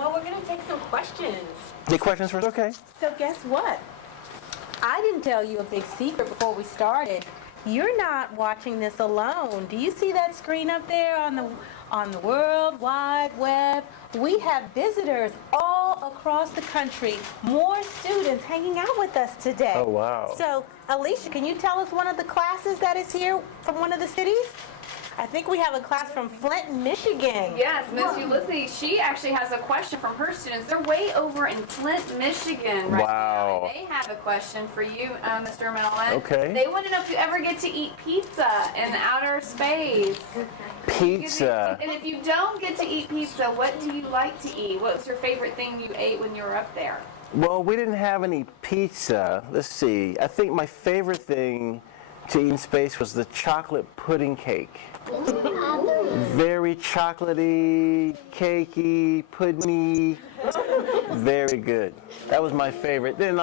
Well, we're going to take some questions. Take questions first? Okay. So guess what? I didn't tell you a big secret before we started. You're not watching this alone. Do you see that screen up there on the World Wide Web? We have visitors all across the country, more students hanging out with us today. Oh, wow. So, Alicia, can you tell us one of the classes that is here from one of the cities? I think we have a class from Flint, Michigan. Yes, Miss Ulysse, she actually has a question from her students. They're way over in Flint, Michigan right now. And they have a question for you, Mr. Mellon. Okay. They want to know if you ever get to eat pizza in outer space. Pizza. And if you don't get to eat pizza, what do you like to eat? What was your favorite thing you ate when you were up there? Well, we didn't have any pizza. Let's see. I think my favorite thing to eat in space was the chocolate pudding cake. Very chocolatey, cakey, puddingy. Very good. That was my favorite. Then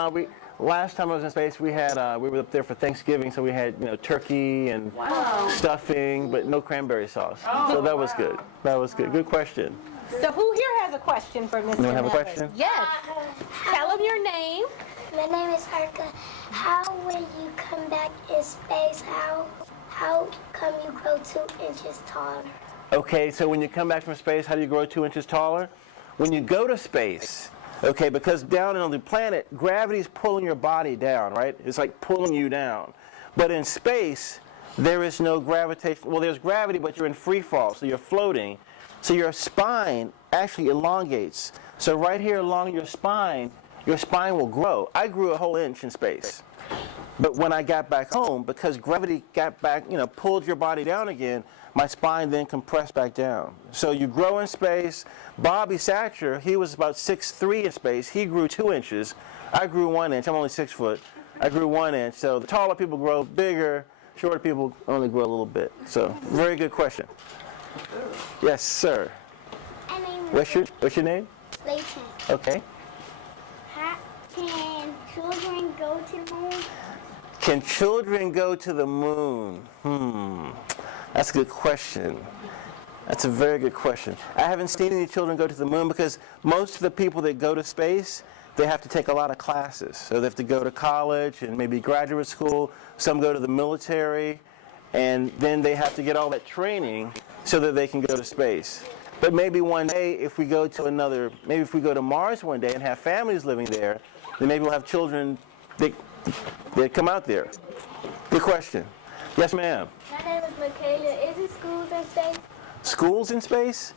last time I was in space, we were up there for Thanksgiving, so we had turkey and stuffing, but no cranberry sauce. So that was good. That was good. Good question. So who here has a question for Mr. You have a Mellon? question? Yes. Tell him your name. My name is Harka. How will you come back in space? How come you grow 2 inches taller? Okay, so when you come back from space, how do you grow 2 inches taller? When you go to space, okay, because down on the planet, gravity's pulling your body down, right? It's like pulling you down. But in space, there is no gravitation. Well, there's gravity, but you're in free fall, so you're floating. So your spine actually elongates. So right here along your spine will grow. I grew a whole inch in space. But when I got back home, because gravity got back, pulled your body down again, my spine then compressed back down. So you grow in space. Bobby Satcher, he was about 6'3" in space. He grew 2 inches. I grew 1 inch. I'm only 6 foot. I grew 1 inch. So the taller people grow bigger. Shorter people only grow a little bit. So very good question. Yes, sir. What's your name? Layton. Okay. Can children go to the moon? Can children go to the moon? That's a good question. That's a very good question. I haven't seen any children go to the moon because most of the people that go to space, they have to take a lot of classes. So they have to go to college and maybe graduate school. Some go to the military, and then they have to get all that training so that they can go to space. But maybe one day, if we go to Mars one day and have families living there, then maybe we'll have children that come out there. Good question. Yes, ma'am. My name is Michaela. Is it schools in space? Schools in space?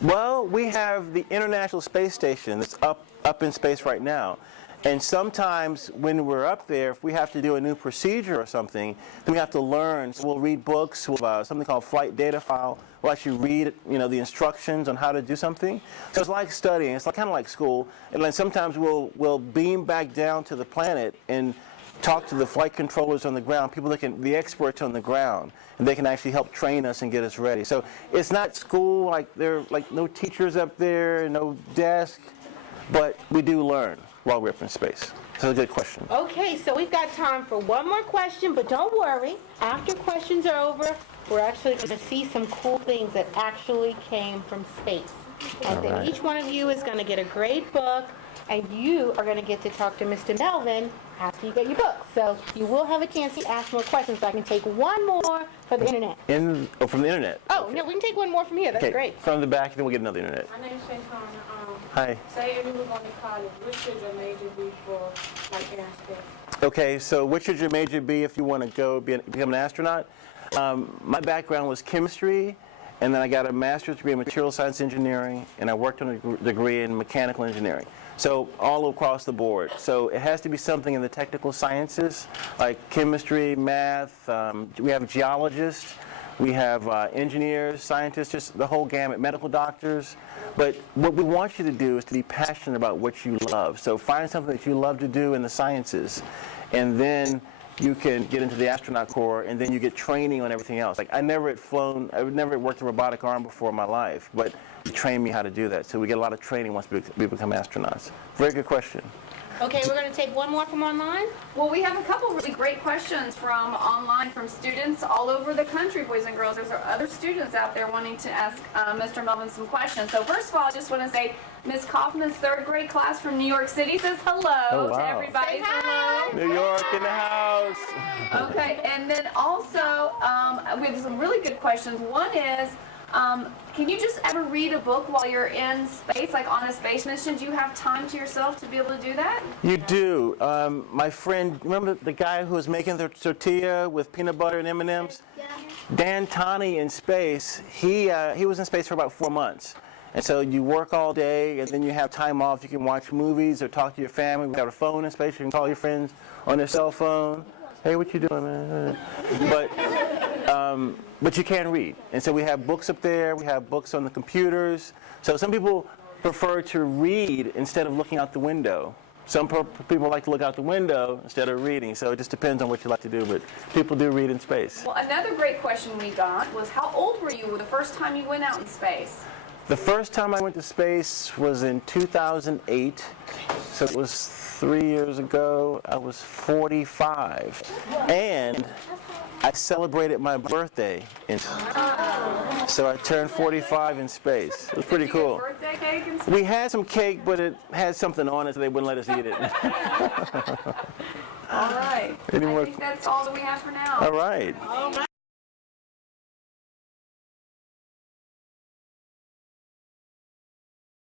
Well, we have the International Space Station that's up in space right now. And sometimes when we're up there, if we have to do a new procedure or something, then we have to learn. So we'll read books, something called flight data file. We'll actually read, the instructions on how to do something. So it's like studying. It's kind of like school. And then sometimes we'll beam back down to the planet and talk to the flight controllers on the ground, the experts on the ground, and they can actually help train us and get us ready. So it's not school, there are no teachers up there, no desk, but we do learn while we're up in space. So a good question. Okay, so we've got time for one more question, but don't worry. After questions are over, we're actually going to see some cool things that actually came from space. And then each one of you is going to get a great book, and you are going to get to talk to Mr. Melvin after you get your book. So you will have a chance to ask more questions, but I can take one more for the internet. From the internet? Oh, okay. No, we can take one more from here. That's great. From the back, then we'll get another internet. My name is Shantana. Hi. Say if you were going to college, what should your major be for, air space? Okay, so what should your major be if you want to go become an astronaut? My background was chemistry, and then I got a master's degree in material science engineering, and I worked on a degree in mechanical engineering. So all across the board. So it has to be something in the technical sciences, like chemistry, math. We have geologists, we have engineers, scientists, just the whole gamut, medical doctors. But what we want you to do is to be passionate about what you love. So find something that you love to do in the sciences, and then you can get into the astronaut corps, and then you get training on everything else. I never had worked a robotic arm before in my life, but they trained me how to do that. So we get a lot of training once we become astronauts. Very good question. Okay, we're going to take one more from online. Well, we have a couple really great questions from online from students all over the country, boys and girls. There's other students out there wanting to ask Mr. Melvin some questions. So first of all, I just want to say Miss Kaufman's third grade class from New York City says hello to everybody. Say hi. Hello. New York in the house. Okay, and then also we have some really good questions. One is, can you just ever read a book while you're in space, like on a space mission? Do you have time to yourself to be able to do that? You do. My friend, remember the guy who was making the tortilla with peanut butter and M&Ms? Yeah. Dan Tani in space, he was in space for about 4 months. And so you work all day, and then you have time off. You can watch movies or talk to your family. We have a phone in space. You can call your friends on their cell phone. Hey, what you doing, man? But you can read. And so we have books up there. We have books on the computers. So some people prefer to read instead of looking out the window. Some people like to look out the window instead of reading. So it just depends on what you like to do. But people do read in space. Well, another great question we got was, how old were you the first time you went out in space? The first time I went to space was in 2008. So it was 3 years ago. I was 45. And I celebrated my birthday so I turned 45 in space. It was pretty cool. Birthday cake and stuff? We had some cake, but it had something on it, so they wouldn't let us eat it. All right. Any I more- think that's all that we have for now. All right.